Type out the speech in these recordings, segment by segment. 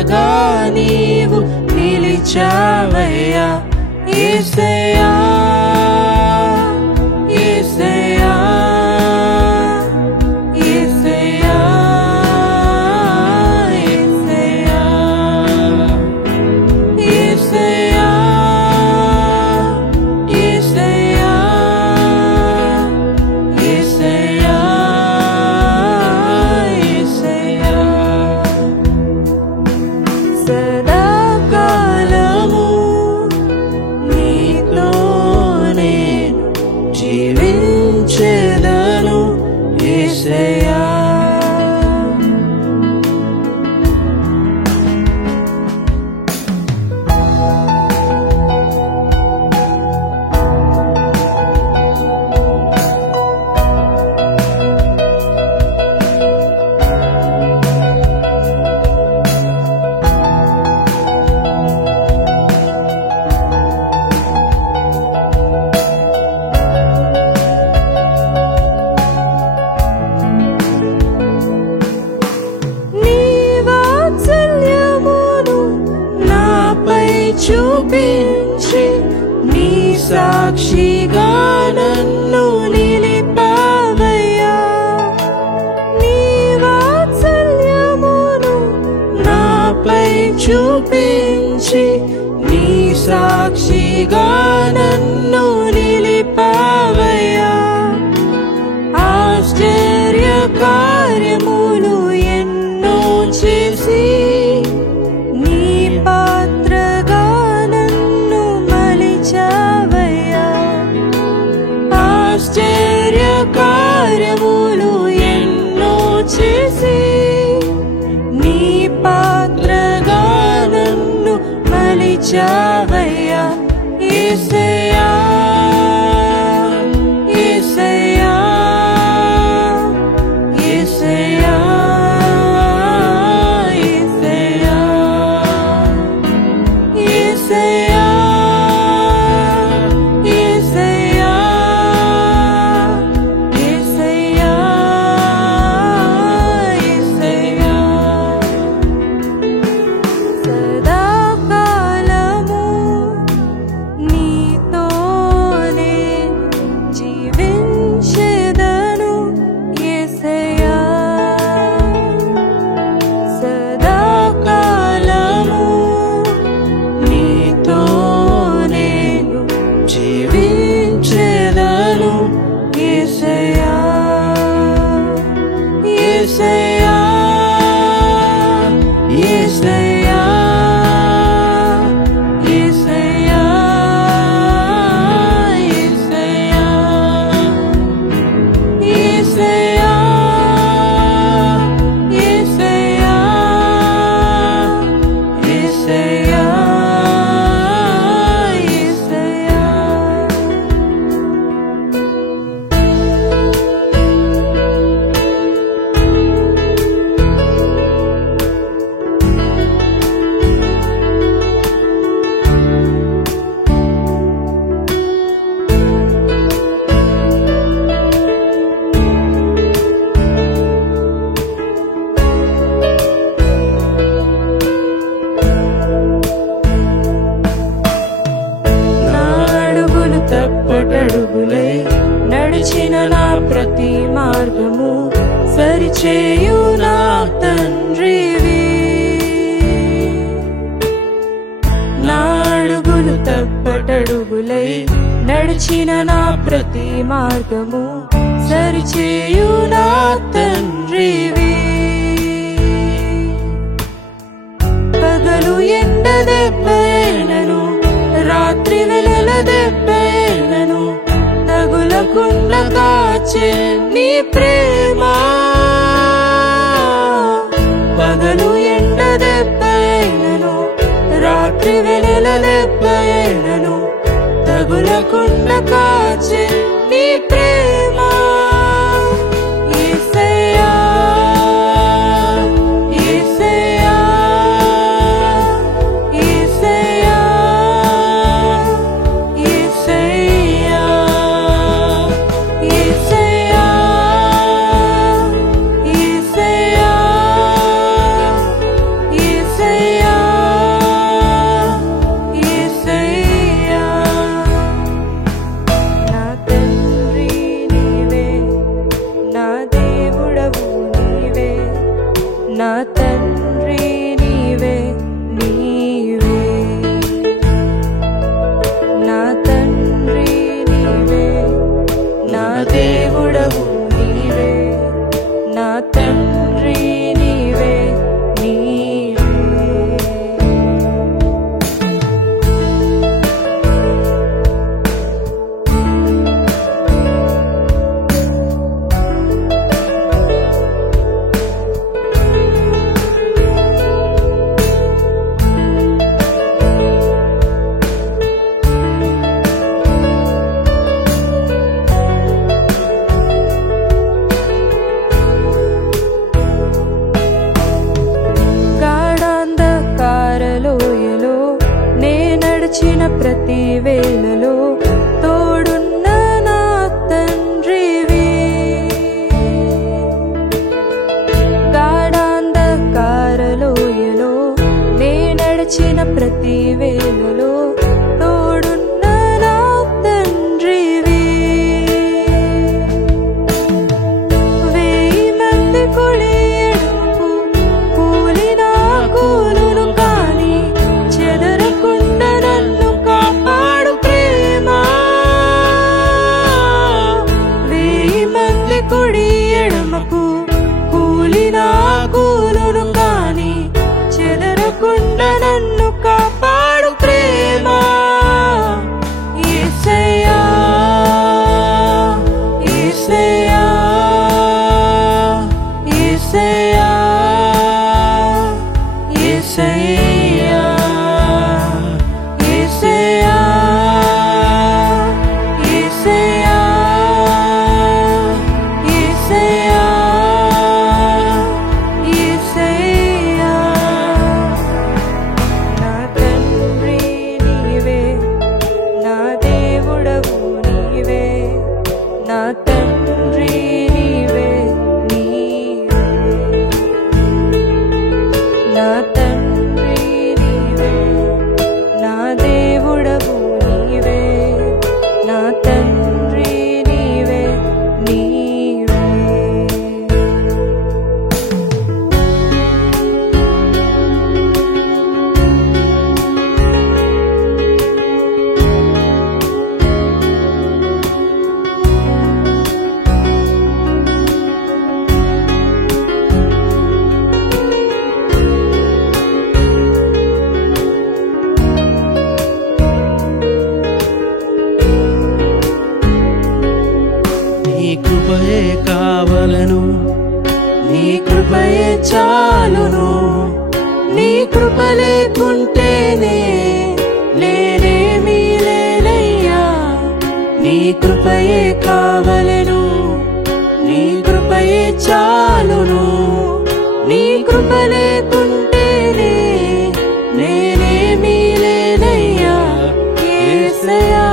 పాత్రగా నీవు నిలిచావయ్యా యేసయ్యా యేసయ్యా యేసయ్యా యేసయ్యా యేసయ్యా యేసయ్యా యేసయ్యా సదాకాలము నీతో నేను జీవించెదను యేసయ్యా చూపించి నీ సాక్షిగా నన్ను నిలిపావయ్యా నీ వాత్సల్యమును నాపై చూపించి నీ సాక్షిగా నన్ను నిలిపావయ్యా ఆశ్చర్య కార్యములు ఎన్నో చేసి నీ పాత్రగా నన్ను మలిచావయ్యా ఆశ్చర్య కార్యములు ఎన్నో చేసి నీ పాత్రగా నన్ను మలిచావయ్యా యేసయ్యా యేసయ్యా యేసయ్యా తప్పటడుగులై నడిచిన నా ప్రతి మార్గము సరిచేయు నా తండ్రివి నా అడుగులు తప్పటడుగులై నడిచిన నా ప్రతి మార్గము సరిచేయు నా తండ్రివి పగలు ఎండ దెబ్బైనను రాత్రి వెలల దెబ్బైనను తగులకుండా కాచే నీ ప్రేమ పగలు ఎండ దెబ్బైనను రాత్రి వెలల దెబ్బైనను తగులకుండా కాచే నీ ప్రేమ యేసయ్యా యేసయ్యా యేసయ్యా యేసయ్యా యేసయ్యా యేసయ్యా యేసయ్యా పిలిచిన ప్రతి వేళలో తోడున్న నా తండ్రివి. 1000 మంది కుడి ఎడమకు కూలిన కూలును కాని చెదరకుండా నన్ను కాపాడు ప్రేమ. 1000 మంది కుడి ఎడమకు కూలిన కూలును కాని చెదరకుండా నన్ను కాపాడు ప్రేమ. యేసయ్యా యేసయ్యా యేసయ్యా యేసయ్యా యేసయ్యా యేసయ్యా యేసయ్యా యేసయ్యా. నా తండ్రి నీవే, నా దేవుడవు నీవే, నా తండ్రి నీవే నీవే, నా తండ్రి నీవే, నా దేవుడవు నీవే, నా తండ్రి నీవే నీవే. నీ కృపయే కావలను, నీ కృపయే చాలును, నీ కృప లేకుంటేనే నేనేమీ లేనయ్యా. నీ కృపయే కావలను, నీ కృపయే చాలును, నీ కృప లేకుంటేనే నేనేమీ లేనయ్యా. యేసయ్యా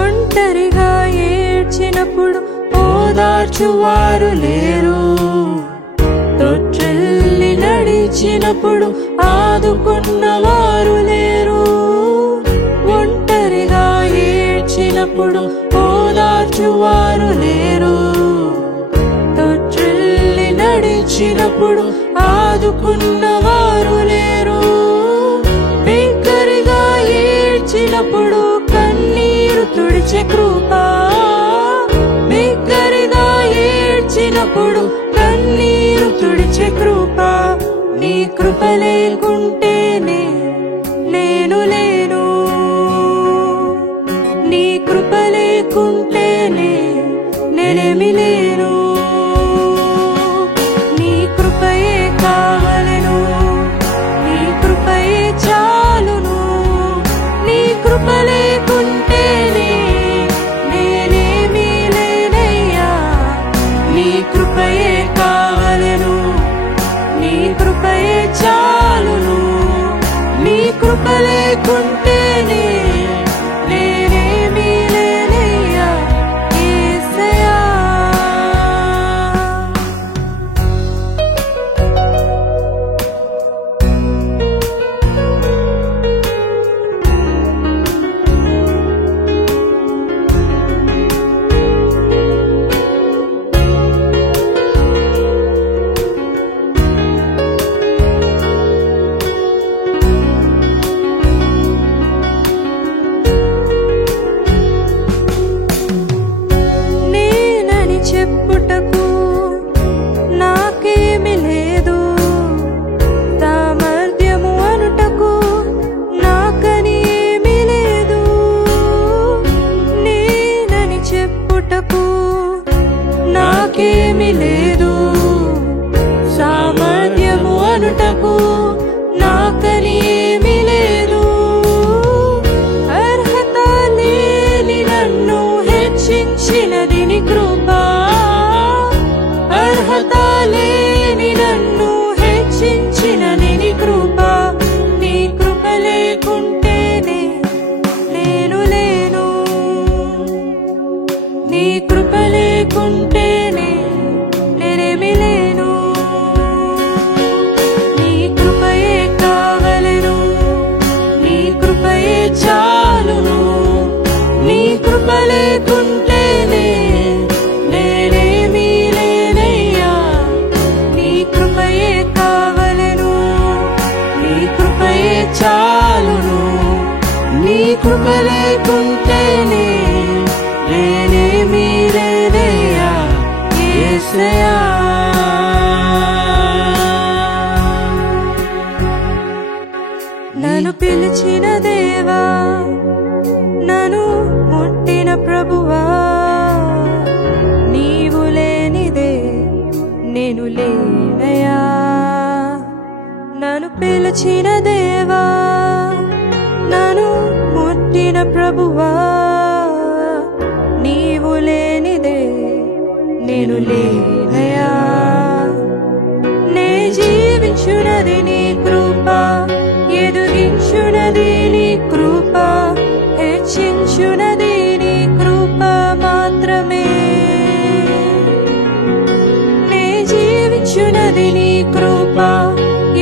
ఒంటరిగా ఏడ్చినప్పుడు ఓదార్చువారు లేరు, తొట్టిల్లి నడిచినప్పుడు ఆదుకున్నవారు లేరు. ఒంటరిగా ఏడ్చినప్పుడు ఓదార్చువారు లేరు, తొట్టిల్లి నడిచినప్పుడు ఆదుకున్నవారు లేరు. బిగ్గరగా ఏడ్చినప్పుడు కన్నీరు తుడిచే కృప, బిగ్గరగా ఏడ్చినప్పుడు కన్నీరు తుడిచే కృప. నీ కృప లేకుంటేనే నేను లేను, నీ కృప లేకుంటేనే నేనేమి లేను. నీ కృపయే కావలను, నీ కృపయే చాలును, నీ కృప లేకుంటేనే నేనేమీ లేనయ్యా. నీ కృపయే కావలను, నీ కృపయే చాలును, నీ కృప లేకుంటేనే నేనేమీ లేనయ్యా. యేసయ్యా నాకేమి లేదు, సామర్థ్యము అనుటకు నాకని ఏమీ లేదు. అర్హత లేని నన్ను హెచ్చించినది నీ కృప. అర్హత లేని నన్ను హెచ్చించినది నీ కృప. నీ కృప లేకుంటేనే నేను లేను. నీ కృప లేకుంటేనే నేనేమి లేను. నీ కృపయే కావలెను, నీ కృపయే చాలును. నీ కృప లేకుంటేనే నేనేమి లేనయ్యా. నీ కృపయే కావలెను, నీ కృపయే చాలును. నీ కృప లేకుంటేనే నేనేమి లేనయ్యా యేసయ్యా. నన్ను పిలిచిన దేవా, నన్ను ముట్టిన ప్రభువా, నీవు లేనిదే నేను లేనయ్యా. నన్ను పిలిచిన దేవా, నన్ను ముట్టిన ప్రభువా, నీవు లేనిదే నేను లేనయ్యా. నే జీవించునది నీ కృప, ఎదుగించునది నీ కృప, హెచ్చించునది నీ కృప మాత్రమే. నే జీవించునది నీ కృప,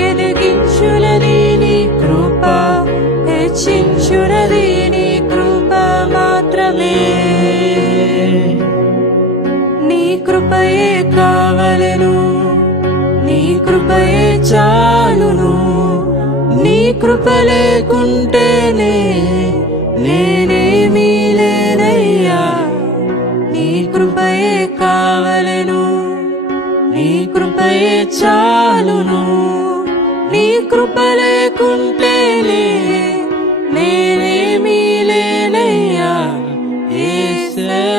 ఎదిగించునది నీ కృప, హెచ్చించునది నీ కృప మాత్రమే. నీ కృపయే కావలెను, నీ కృపయే చాలును. నీ కృప లేకుంటేనే నేనేమి లేనయ్యా. నీ కృపయే కావలెను, నీ కృపయే చాలును. నీ కృప లేకుంటేనే నేనేమి లేనయ్యా యేసయ్యా.